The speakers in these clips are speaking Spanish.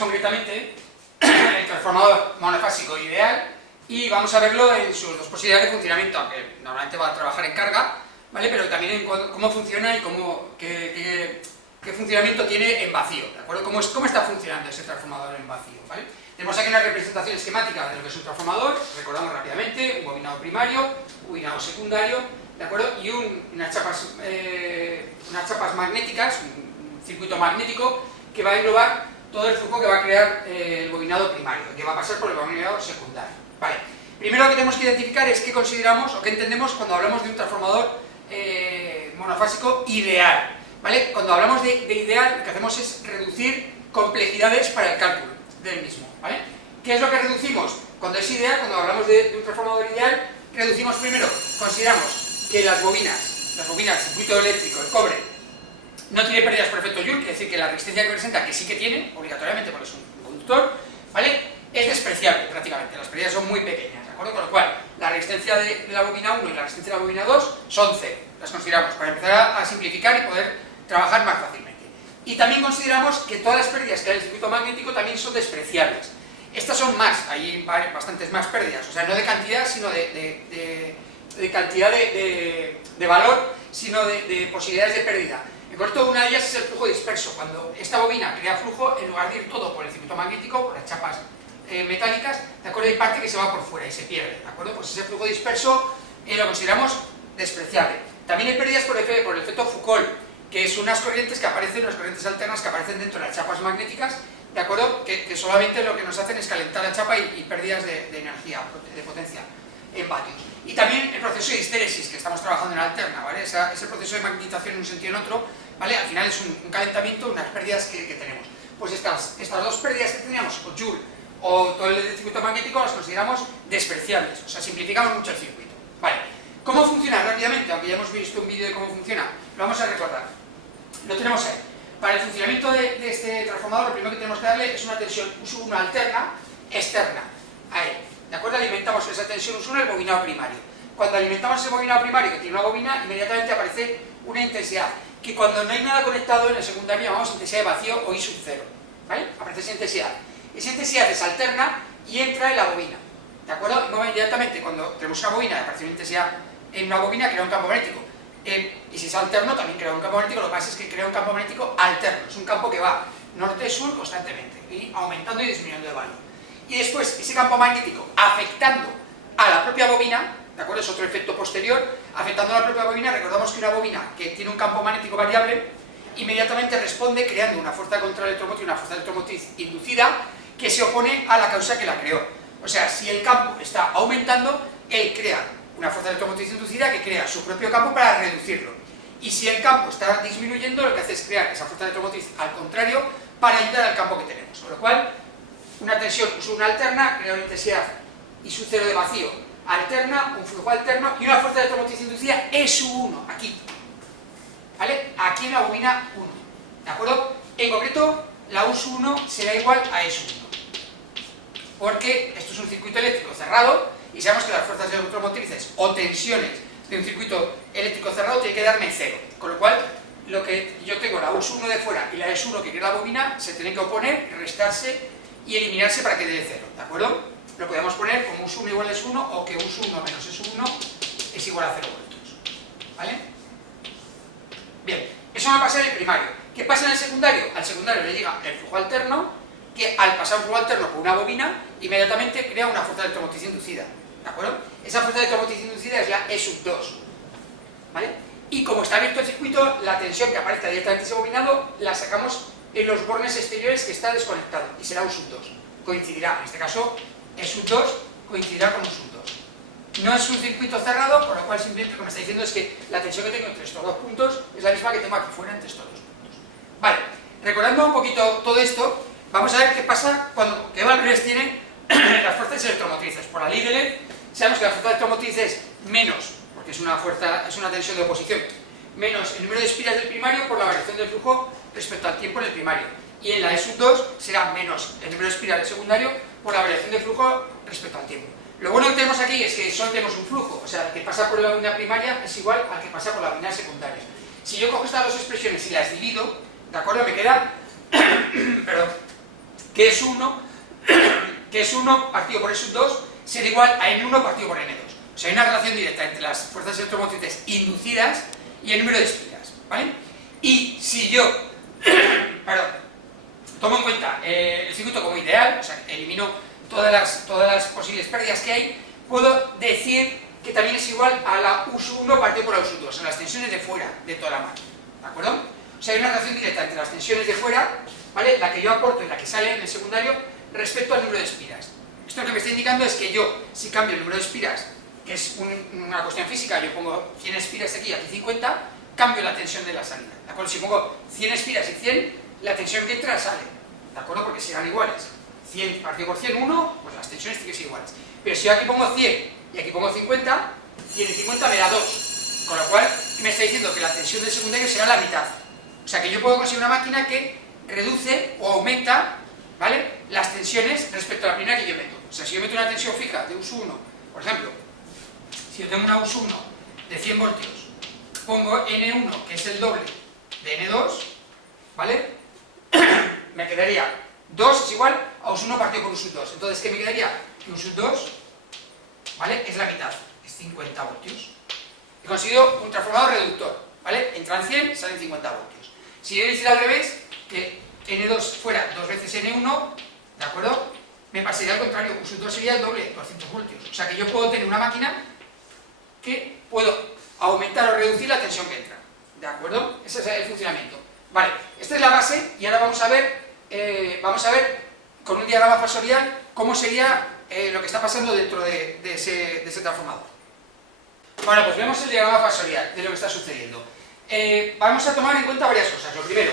concretamente el transformador monofásico ideal y vamos a verlo en sus dos posibilidades de funcionamiento, aunque normalmente va a trabajar en carga, ¿vale? Pero también en cómo funciona y qué funcionamiento tiene en vacío, ¿de acuerdo? ¿Cómo está funcionando ese transformador en vacío, ¿vale? Tenemos aquí una representación esquemática de lo que es un transformador, recordamos rápidamente, un bobinado primario, un bobinado secundario, ¿de acuerdo? Y unas chapas magnéticas, un circuito magnético que va a englobar todo el flujo que va a crear el bobinado primario, que va a pasar por el bobinado secundario. Vale. Primero lo que tenemos que identificar es qué consideramos o qué entendemos cuando hablamos de un transformador monofásico ideal, ¿vale? Cuando hablamos de ideal, lo que hacemos es reducir complejidades para el cálculo del mismo, ¿vale? ¿Qué es lo que reducimos? Cuando es ideal, cuando hablamos de un transformador ideal, reducimos primero, consideramos que las bobinas, el circuito eléctrico, el cobre, no tiene pérdidas por efecto Joule, quiere decir que la resistencia que presenta, que sí que tiene, obligatoriamente porque es un conductor, ¿vale? Es despreciable prácticamente, las pérdidas son muy pequeñas, ¿de acuerdo? Con lo cual, la resistencia de la bobina 1 y la resistencia de la bobina 2 son 0, las consideramos, para empezar a simplificar y poder trabajar más fácilmente. Y también consideramos que todas las pérdidas que hay en el circuito magnético también son despreciables. Estas son más, hay bastantes más pérdidas, o sea, no de cantidad, sino de cantidad de valor, sino de posibilidades de pérdida. En corto, una de ellas es el flujo disperso. Cuando esta bobina crea flujo, en lugar de ir todo por el circuito magnético, por las chapas metálicas, ¿de acuerdo? Hay parte que se va por fuera y se pierde, ¿de acuerdo? Pues ese flujo disperso lo consideramos despreciable. También hay pérdidas por el efecto Foucault, que son unas corrientes que aparecen, unas corrientes alternas que aparecen dentro de las chapas magnéticas, ¿de acuerdo? Que solamente lo que nos hacen es calentar la chapa y pérdidas de energía, de potencia en vatios. Y también el proceso de histéresis, que estamos trabajando en alterna, ¿vale? Ese proceso de magnetización en un sentido o en otro, ¿vale? Al final es un calentamiento, unas pérdidas que tenemos. Pues estas dos pérdidas que teníamos, o Joule o todo el circuito magnético, las consideramos despreciables, o sea, simplificamos mucho el circuito. Vale. ¿Cómo funciona rápidamente? Aunque ya hemos visto un vídeo de cómo funciona, lo vamos a recordar. Lo tenemos ahí. Para el funcionamiento de este transformador, lo primero que tenemos que darle es una tensión U1 alterna externa a él. ¿De acuerdo? Alimentamos esa tensión U1 el bobinado primario. Cuando alimentamos ese bobinado primario que tiene una bobina, inmediatamente aparece una intensidad, que cuando no hay nada conectado en el secundario llamamos intensidad de vacío o I sub 0. ¿Vale? Aparece esa intensidad. Esa intensidad es alterna y entra en la bobina. ¿De acuerdo? Y inmediatamente cuando tenemos una bobina y aparece una intensidad en una bobina, crea un campo magnético. Y si es alterno, también crea un campo magnético. Lo que pasa es que crea un campo magnético alterno. Es un campo que va norte-sur constantemente, y aumentando y disminuyendo de valor. Y después, ese campo magnético afectando a la propia bobina, ¿de acuerdo? Es otro efecto posterior, afectando a la propia bobina. Recordamos que una bobina que tiene un campo magnético variable, inmediatamente responde creando una fuerza contra el electromotriz, una fuerza electromotriz inducida, que se opone a la causa que la creó. O sea, si el campo está aumentando, él crea una fuerza electromotriz inducida que crea su propio campo para reducirlo. Y si el campo está disminuyendo, lo que hace es crear esa fuerza electromotriz al contrario para ayudar al campo que tenemos. Con lo cual, una tensión U1 alterna crea una intensidad I sub 0 de vacío alterna, un flujo alterno y una fuerza electromotriz inducida S1, aquí. ¿Vale? Aquí en la bobina 1. ¿De acuerdo? En concreto, la U1 será igual a S1. Porque esto es un circuito eléctrico cerrado y sabemos que las fuerzas electromotrices o tensiones de un circuito eléctrico cerrado tienen que darme 0. Con lo cual, lo que yo tengo, la U1 de fuera y la S1 que crea la bobina, se tienen que oponer, restarse y eliminarse para que dé 0. ¿De acuerdo? Lo podemos poner como U1 igual a S1 o que U1 menos S1 es igual a 0 voltios. ¿Vale? Bien, eso me pasa en el primario. ¿Qué pasa en el secundario? Al secundario le llega el flujo alterno, que al pasar un flujo alterno por una bobina, inmediatamente crea una fuerza electromotriz inducida. ¿De acuerdo? Esa fuerza electromotriz inducida es la E sub 2. ¿Vale? Y como está abierto el circuito, la tensión que aparece directamente en ese bobinado la sacamos en los bornes exteriores que está desconectado y será U sub 2. Coincidirá, en este caso, E sub 2 coincidirá con U sub 2. No es un circuito cerrado, por lo cual simplemente lo que me está diciendo es que la tensión que tengo entre estos dos puntos es la misma que tengo aquí fuera entre estos dos puntos. Vale, recordando un poquito todo esto, vamos a ver qué pasa qué valores tienen las fuerzas electromotrices. Por la ley de Lenz, sabemos que la fuerza electromotriz es menos, porque es una tensión de oposición, menos el número de espiras del primario por la variación del flujo respecto al tiempo en el primario. Y en la E sub 2 será menos el número de espiras del secundario por la variación del flujo respecto al tiempo. Lo bueno que tenemos aquí es que solo tenemos un flujo, o sea, el que pasa por la bobina primaria es igual al que pasa por la bobina secundaria. Si yo cojo estas dos expresiones y las divido, ¿de acuerdo? Me queda, perdón, que es 1, que es 1 partido por E sub 2 será igual a N1 partido por N2. O sea, hay una relación directa entre las fuerzas electromotrices inducidas y el número de espiras, ¿vale? Y si yo, perdón, tomo en cuenta el circuito como ideal, o sea, elimino todas las posibles pérdidas que hay, puedo decir que también es igual a la U sub 1 partido por la U sub 2, en las tensiones de fuera de toda la máquina, ¿de acuerdo? O sea, hay una relación directa entre las tensiones de fuera, ¿vale?, la que yo aporto y la que sale en el secundario, respecto al número de espiras. Esto lo que me está indicando es que yo, si cambio el número de espiras, que es una cuestión física, yo pongo 100 espiras aquí, aquí 50, cambio la tensión de la salida, ¿de acuerdo? Si pongo 100 espiras y 100, la tensión que entra sale, ¿de acuerdo? Porque serán iguales. 100 partido por 100, 1, pues las tensiones tienen que ser iguales. Pero si yo aquí pongo 100 y aquí pongo 50, 100 y 50 me da 2, con lo cual me está diciendo que la tensión del secundario será la mitad. O sea que yo puedo conseguir una máquina que reduce o aumenta, ¿vale?, las tensiones respecto a la primera que yo meto. O sea, si yo meto una tensión fija de U sub 1, por ejemplo, si yo tengo una U sub 1 de 100 voltios, pongo N1, que es el doble de N2, ¿vale?, me quedaría 2 es igual a U sub 1 partido por U sub 2. Entonces, ¿qué me quedaría? Que U sub 2, ¿vale?, es la mitad, es 50 voltios. He conseguido un transformador reductor, ¿vale? Entran 100, salen 50 voltios. Si yo hiciera al revés, que N2 fuera 2 veces N1, ¿de acuerdo?, me pasaría al contrario, U sub 2 sería el doble, 200 voltios. O sea que yo puedo tener una máquina que puedo aumentar o reducir la tensión que entra, ¿de acuerdo? Ese es el funcionamiento. Vale, esta es la base y ahora vamos a ver con un diagrama fasorial cómo sería lo que está pasando dentro de ese transformador. Bueno, pues vemos el diagrama fasorial de lo que está sucediendo. Vamos a tomar en cuenta varias cosas. Lo primero,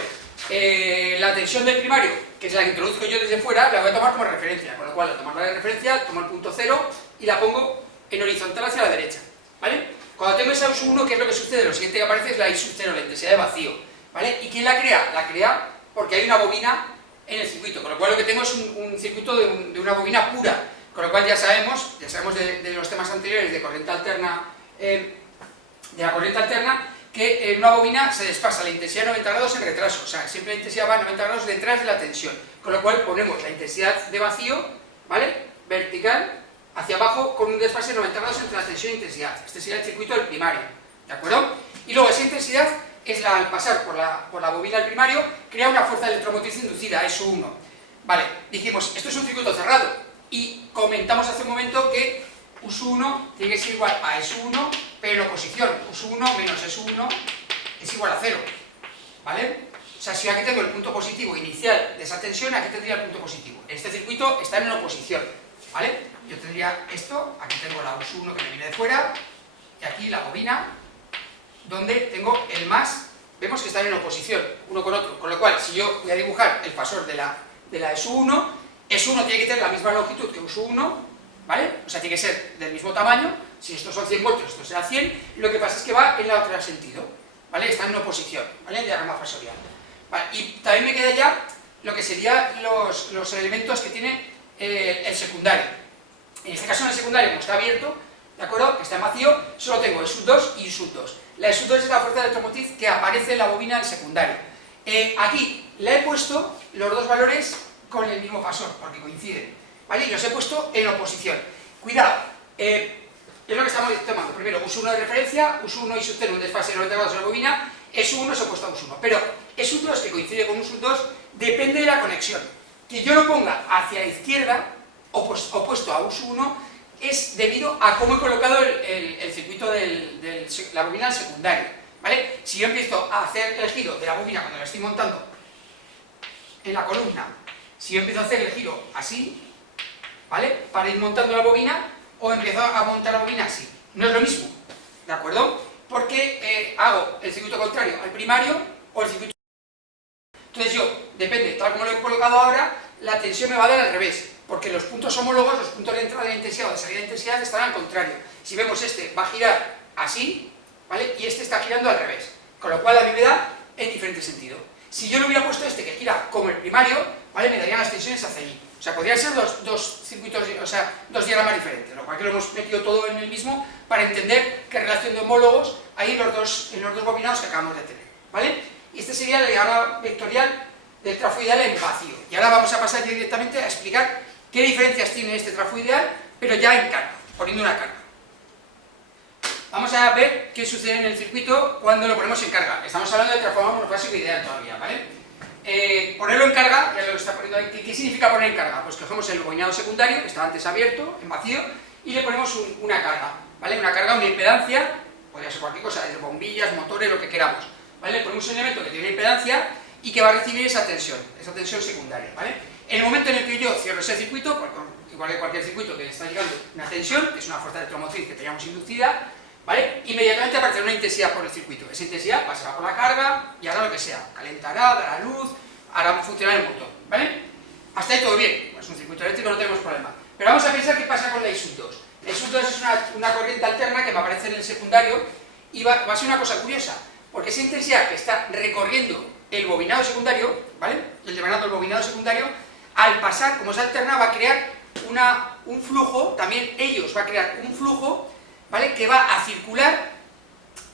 la tensión del primario, que es la que introduzco yo desde fuera, la voy a tomar como referencia, con lo cual al tomarla de referencia, tomo el punto 0 y la pongo en horizontal hacia la derecha, ¿vale? Cuando tengo esa U sub 1, ¿qué es lo que sucede? Lo siguiente que aparece es la I sub 0, la intensidad de vacío, ¿vale? ¿Y quién la crea? La crea porque hay una bobina en el circuito, con lo cual lo que tengo es un circuito de una bobina pura, con lo cual ya sabemos de los temas anteriores de corriente alterna, que en una bobina se desfasa la intensidad de 90 grados en retraso, o sea, siempre la intensidad va a 90 grados detrás de la tensión, con lo cual ponemos la intensidad de vacío, ¿vale?, vertical, hacia abajo, con un desfase de 90 grados entre la tensión e intensidad. Este sería el circuito del primario, ¿de acuerdo? Y luego esa intensidad es al pasar por la bobina del primario, crea una fuerza electromotriz inducida, E sub 1. Vale, dijimos, esto es un circuito cerrado, y comentamos hace un momento que U sub 1 tiene que ser igual a E sub 1, pero en oposición, U sub 1 menos E sub 1 es igual a 0, ¿vale? O sea, si yo aquí tengo el punto positivo inicial de esa tensión, aquí tendría el punto positivo. En este circuito están en oposición, ¿vale? Yo tendría esto, aquí tengo la U sub 1 que me viene de fuera, y aquí la bobina, donde tengo el más, vemos que están en oposición, uno con otro, con lo cual, si yo voy a dibujar el fasor de la E sub 1, E sub 1 tiene que tener la misma longitud que U sub 1, ¿vale? O sea, tiene que ser del mismo tamaño, si estos son 100 voltios, esto será 100, lo que pasa es que va en el otro sentido, ¿vale? Están en oposición, ¿vale? El diagrama fasorial. Vale, y también me queda ya lo que serían los elementos que tiene el secundario. En este caso, en el secundario, como está abierto, ¿de acuerdo?, que está en vacío, solo tengo E sub 2 y U sub 2. La E sub 2 es la fuerza electromotriz que aparece en la bobina del secundario. Aquí le he puesto los dos valores con el mismo fasor, porque coinciden, ¿vale? Y los he puesto en oposición. Cuidado, es lo que estamos tomando. Primero, U sub 1 de referencia, U sub 1 y sub 0, un desfase de 90 grados en la bobina, E sub 1 es opuesto a U sub 1. Pero E sub 2, que coincide con U sub 2, depende de la conexión. Que yo lo ponga hacia la izquierda, opuesto a U sub 1, es debido a cómo he colocado el circuito de la bobina del secundario, ¿vale? Si yo empiezo a hacer el giro de la bobina cuando la estoy montando en la columna, si yo empiezo a hacer el giro así, ¿vale?, para ir montando la bobina, o empiezo a montar la bobina así, no es lo mismo, ¿de acuerdo? Porque hago el circuito contrario al primario o el circuito. Entonces yo, depende, tal como lo he colocado ahora, la tensión me va a dar al revés, porque los puntos homólogos, los puntos de entrada de intensidad o de salida de intensidad están al contrario. Si vemos este va a girar así, ¿vale?, y este está girando al revés, con lo cual la me da en diferente sentido. Si yo le hubiera puesto este que gira como el primario, ¿vale?, me darían las tensiones hacia allí. O sea, podrían ser dos circuitos, o sea, dos diagramas diferentes, lo cual que lo hemos metido todo en el mismo para entender qué relación de homólogos hay en los dos bobinados que acabamos de tener, ¿vale? Y este sería el diagrama vectorial del trafoideal en vacío. Y ahora vamos a pasar directamente a explicar qué diferencias tiene este trafoideal, pero ya en carga, poniendo una carga. Vamos a ver qué sucede en el circuito cuando lo ponemos en carga. Estamos hablando de transformador monofásico ideal todavía, ¿vale? Ponerlo en carga, ya lo está poniendo ahí. ¿Qué significa poner en carga? Pues cogemos el bobinado secundario, que estaba antes abierto, en vacío, y le ponemos una carga, ¿vale? Una carga, una impedancia, podría ser cualquier cosa, desde bombillas, motores, lo que queramos, ¿vale? Le ponemos un elemento que tiene una impedancia y que va a recibir esa tensión secundaria, ¿vale? En el momento en el que yo cierro ese circuito, igual que cualquier circuito que está llegando una tensión, que es una fuerza electromotriz que teníamos inducida, ¿vale? Inmediatamente aparecerá una intensidad por el circuito. Esa intensidad pasará por la carga y hará lo que sea. Calentará, dará luz, hará funcionar el motor, ¿vale? Hasta ahí todo bien. Pues un circuito eléctrico no tenemos problema. Pero vamos a pensar qué pasa con la I-2. La I-2 es una corriente alterna que me aparece en el secundario y va a ser una cosa curiosa, porque esa intensidad que está recorriendo el bobinado secundario, ¿vale? El devanado del bobinado secundario, al pasar, como es alterna, va a crear un flujo, también ellos va a crear un flujo, ¿vale? Que va a circular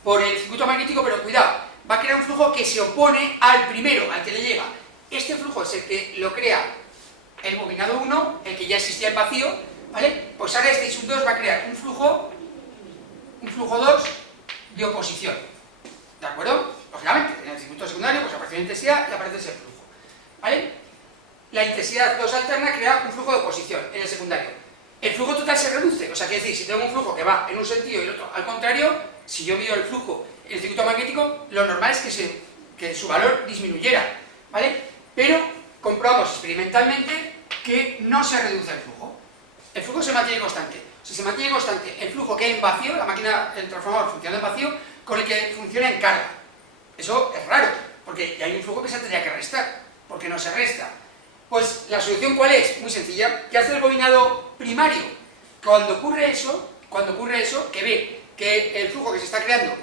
por el circuito magnético, pero cuidado, va a crear un flujo que se opone al primero, al que le llega. Este flujo es el que lo crea el bobinado 1, el que ya existía en vacío, ¿vale? Pues ahora este I2 va a crear un flujo 2 de oposición, ¿de acuerdo? Lógicamente, en el circuito secundario pues aparece una intensidad y aparece ese flujo, ¿vale? La intensidad 2 alterna crea un flujo de oposición en el secundario. El flujo total se reduce, o sea, quiere decir, si tengo un flujo que va en un sentido y el otro al contrario, si yo mido el flujo en el circuito magnético, lo normal es que su valor disminuyera, ¿vale? Pero comprobamos experimentalmente que no se reduce el flujo. El flujo se mantiene constante. Si se mantiene constante el flujo que hay en vacío, la máquina, el transformador funciona en vacío, con el que funciona en carga. Eso es raro, porque hay un flujo que se tendría que restar, porque no se resta. Pues la solución ¿cuál es? Muy sencilla. ¿Qué hace el bobinado primario? Cuando ocurre eso, que ve que el flujo que se está creando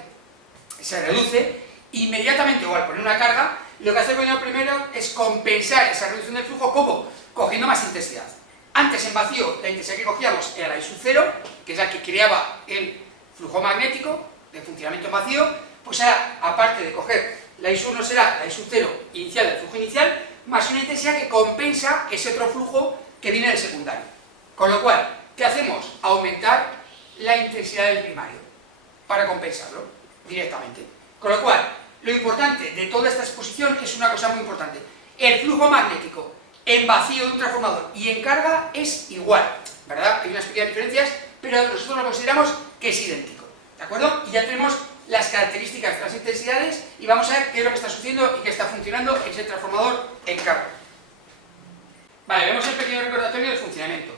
se reduce, inmediatamente, o al poner una carga, lo que hace el bobinado primario es compensar esa reducción del flujo, ¿cómo? Cogiendo más intensidad. Antes en vacío, la intensidad que cogíamos era la I0, que es la que creaba el flujo magnético de funcionamiento en vacío, pues ahora, aparte de coger la I1 será la I0 inicial, el flujo inicial, más una intensidad que compensa ese otro flujo que viene del secundario. Con lo cual, ¿qué hacemos? Aumentar la intensidad del primario para compensarlo directamente. Con lo cual, lo importante de toda esta exposición es una cosa muy importante. El flujo magnético en vacío de un transformador y en carga es igual, ¿verdad? Hay unas pequeñas diferencias, pero nosotros lo consideramos que es idéntico, ¿de acuerdo? Y ya tenemos las características de las intensidades y vamos a ver qué es lo que está sucediendo y qué está funcionando en ese transformador en carga. Vale, vemos el pequeño recordatorio del funcionamiento.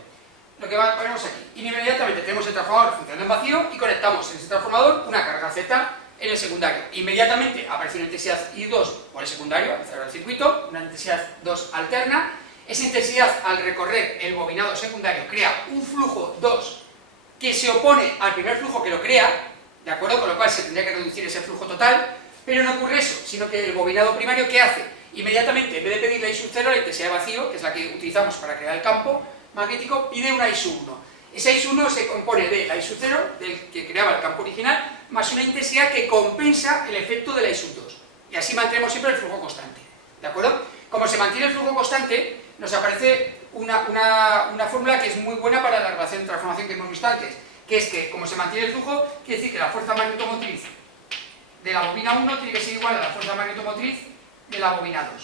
Lo que ponemos aquí. Inmediatamente tenemos el transformador funcionando en vacío y conectamos en ese transformador una carga Z en el secundario. Inmediatamente aparece una intensidad I2 por el secundario, al cerrar el circuito, una intensidad 2 alterna. Esa intensidad, al recorrer el bobinado secundario, crea un flujo 2 que se opone al primer flujo que lo crea, ¿de acuerdo? Con lo cual se tendría que reducir ese flujo total, pero no ocurre eso, sino que el bobinado primario, ¿qué hace? Inmediatamente, en vez de pedir la I0, la intensidad de vacío, que es la que utilizamos para crear el campo magnético, pide una I1. Esa I1 se compone de la I0, del que creaba el campo original, más una intensidad que compensa el efecto de la I2. Y así mantenemos siempre el flujo constante, ¿de acuerdo? Como se mantiene el flujo constante, nos aparece una fórmula que es muy buena para la relación de transformación que hemos visto antes, que es que, como se mantiene el flujo, quiere decir que la fuerza magnetomotriz de la bobina 1 tiene que ser igual a la fuerza magnetomotriz de la bobina 2,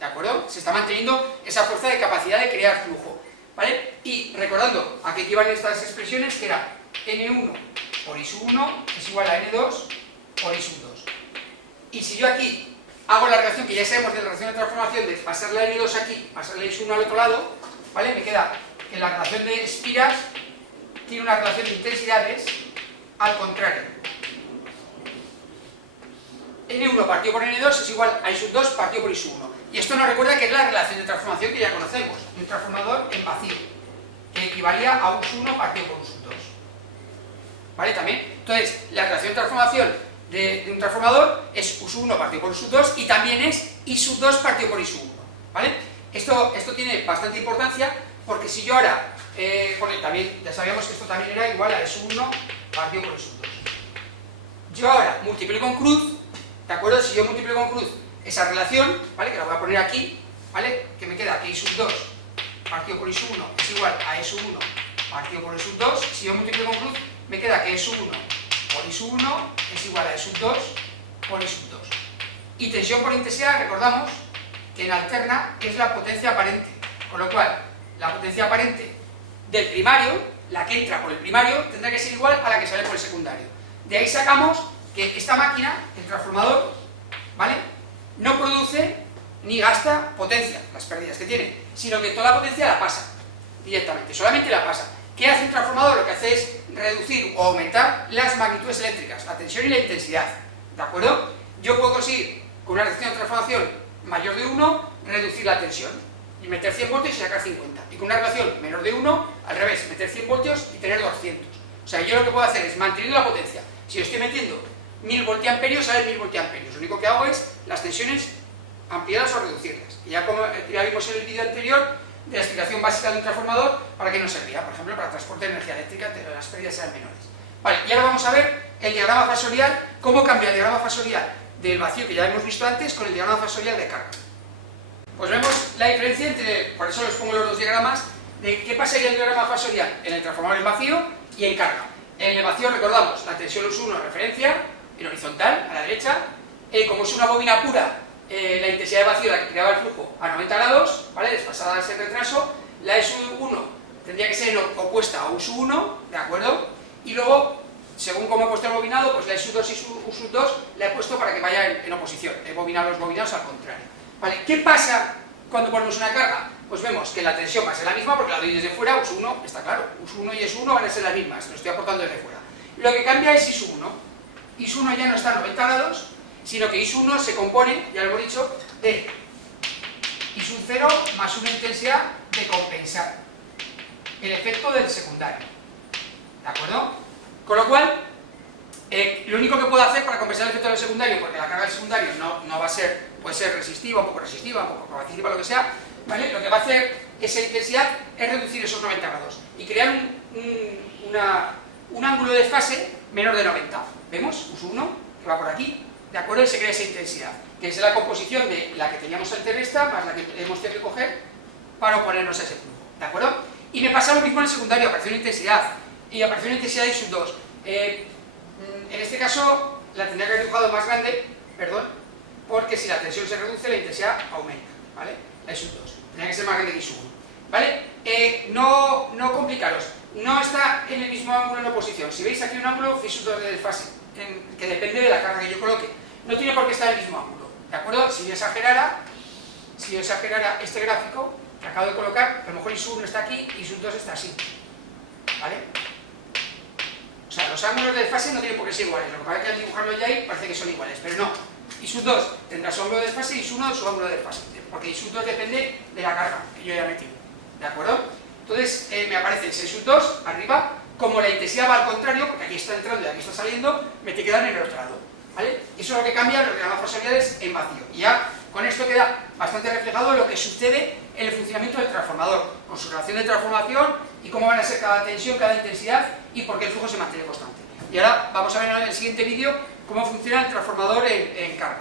¿de acuerdo? Se está manteniendo esa fuerza de capacidad de crear flujo, ¿vale? Y recordando a qué equivalen estas expresiones, que era N1 por I1 es igual a N2 por I2. Y si yo aquí hago la relación que ya sabemos de la relación de transformación, de pasar la N2 aquí, pasar la I1 al otro lado, ¿vale? Me queda que la relación de espiras tiene una relación de intensidades al contrario. N1 partido por N2 es igual a I2 partido por I1. Y esto nos recuerda que es la relación de transformación que ya conocemos, de un transformador en vacío, que equivalía a US1 partido por US2. ¿Vale? También. Entonces, la relación de transformación de un transformador es US1 partido por US2 y también es I2 partido por I1. ¿Vale? Esto tiene bastante importancia porque si yo ahora, porque también ya sabíamos que esto también era igual a S1 partido por S2. Yo ahora multiplico con cruz, ¿de acuerdo? Si yo multiplico con cruz esa relación, ¿vale? Que la voy a poner aquí, ¿vale? Que me queda que I sub 2 partido por I sub 1 es igual a E sub 1 partido por E sub 2. Si yo multiplico con cruz, me queda que E sub 1 por I sub 1 es igual a E sub 2 por I sub 2. Y tensión por intensidad, recordamos que en alterna es la potencia aparente, con lo cual la potencia aparente del primario, la que entra por el primario, tendrá que ser igual a la que sale por el secundario. De ahí sacamos que esta máquina, el transformador, ¿vale?, no produce ni gasta potencia, las pérdidas que tiene, sino que toda la potencia la pasa directamente, solamente la pasa. ¿Qué hace un transformador? Lo que hace es reducir o aumentar las magnitudes eléctricas, la tensión y la intensidad, ¿de acuerdo? Yo puedo conseguir, con una reacción de transformación mayor de 1, reducir la tensión y meter 100 voltios y sacar 50. Y con una relación menor de 1, al revés, meter 100 voltios y tener 200. O sea, yo lo que puedo hacer es, manteniendo la potencia, si yo estoy metiendo 1000 voltiamperios, sale 1000 voltiamperios. Lo único que hago es las tensiones ampliarlas o reducirlas. Y ya, como ya vimos en el vídeo anterior, de la explicación básica de un transformador, para qué nos servía, por ejemplo, para transporte de energía eléctrica, que las pérdidas sean menores. Vale, y ahora vamos a ver el diagrama fasorial, cómo cambia el diagrama fasorial del vacío que ya hemos visto antes con el diagrama fasorial de carga. Pues vemos la diferencia entre, por eso les pongo los dos diagramas, de qué pasaría en el diagrama fasorial en el transformador en vacío y en carga. En el vacío, recordamos, la tensión U1 referencia, en horizontal, a la derecha, como es una bobina pura, la intensidad de vacío la que creaba el flujo a 90 grados, ¿vale?, desfasadas en retraso, la E1 tendría que ser opuesta a U1, ¿de acuerdo? Y luego, según como he puesto el bobinado, pues la E2 y U2 la he puesto para que vaya en oposición, he bobinado los bobinados al contrario. ¿Vale? ¿Qué pasa cuando ponemos una carga? Pues vemos que la tensión va a ser la misma porque la doy desde fuera, U1, está claro, U1 y S1 van a ser las mismas, lo estoy aportando desde fuera. Lo que cambia es I1. I1 ya no está a 90 grados, sino que I1 se compone, ya lo hemos dicho, de I0 más una intensidad de compensar el efecto del secundario. ¿De acuerdo? Con lo cual, lo único que puedo hacer para compensar el efecto del secundario, porque la carga del secundario no va a ser, puede ser resistiva, un poco capacitiva, lo que sea, ¿vale? Lo que va a hacer esa intensidad es reducir esos 90 grados y crear un ángulo de desfase menor de 90. ¿Vemos? U1, que va por aquí, ¿de acuerdo? Y se crea esa intensidad, que es la composición de la que teníamos antes de esta, más la que hemos tenido que coger para oponernos a ese flujo, ¿de acuerdo? Y me pasa lo mismo en el secundario, apareció una intensidad, y apareció una intensidad I2. En este caso, la tendría que haber dibujado más grande, perdón, porque si la tensión se reduce, la intensidad aumenta, ¿vale? La I2, tendría que ser más grande que I1, ¿vale? No complicaros, no está en el mismo ángulo en oposición. Si veis aquí un ángulo, I2 de desfase, que depende de la carga que yo coloque, no tiene por qué estar en el mismo ángulo, ¿de acuerdo? Si yo exagerara este gráfico que acabo de colocar, a lo mejor I1 está aquí y I2 está así, ¿vale? O sea, los ángulos de desfase no tienen por qué ser iguales, lo que pasa es que al dibujarlo ya ahí parece que son iguales, pero no. I2 tendrá su ángulo de desfase y I1 su ángulo de desfase, porque I2 depende de la carga que yo haya metido, ¿de acuerdo? Entonces me aparece ese I2 arriba, como la intensidad va al contrario, porque aquí está entrando y aquí está saliendo, me tiene que dar en el otro lado, ¿vale? Eso es lo que cambia los diagramas fasoriales en vacío. Y ya con esto queda bastante reflejado lo que sucede en el funcionamiento del transformador, con su relación de transformación y cómo van a ser cada tensión, cada intensidad y por qué el flujo se mantiene constante. Y ahora vamos a ver en el siguiente vídeo cómo funciona el transformador en carga.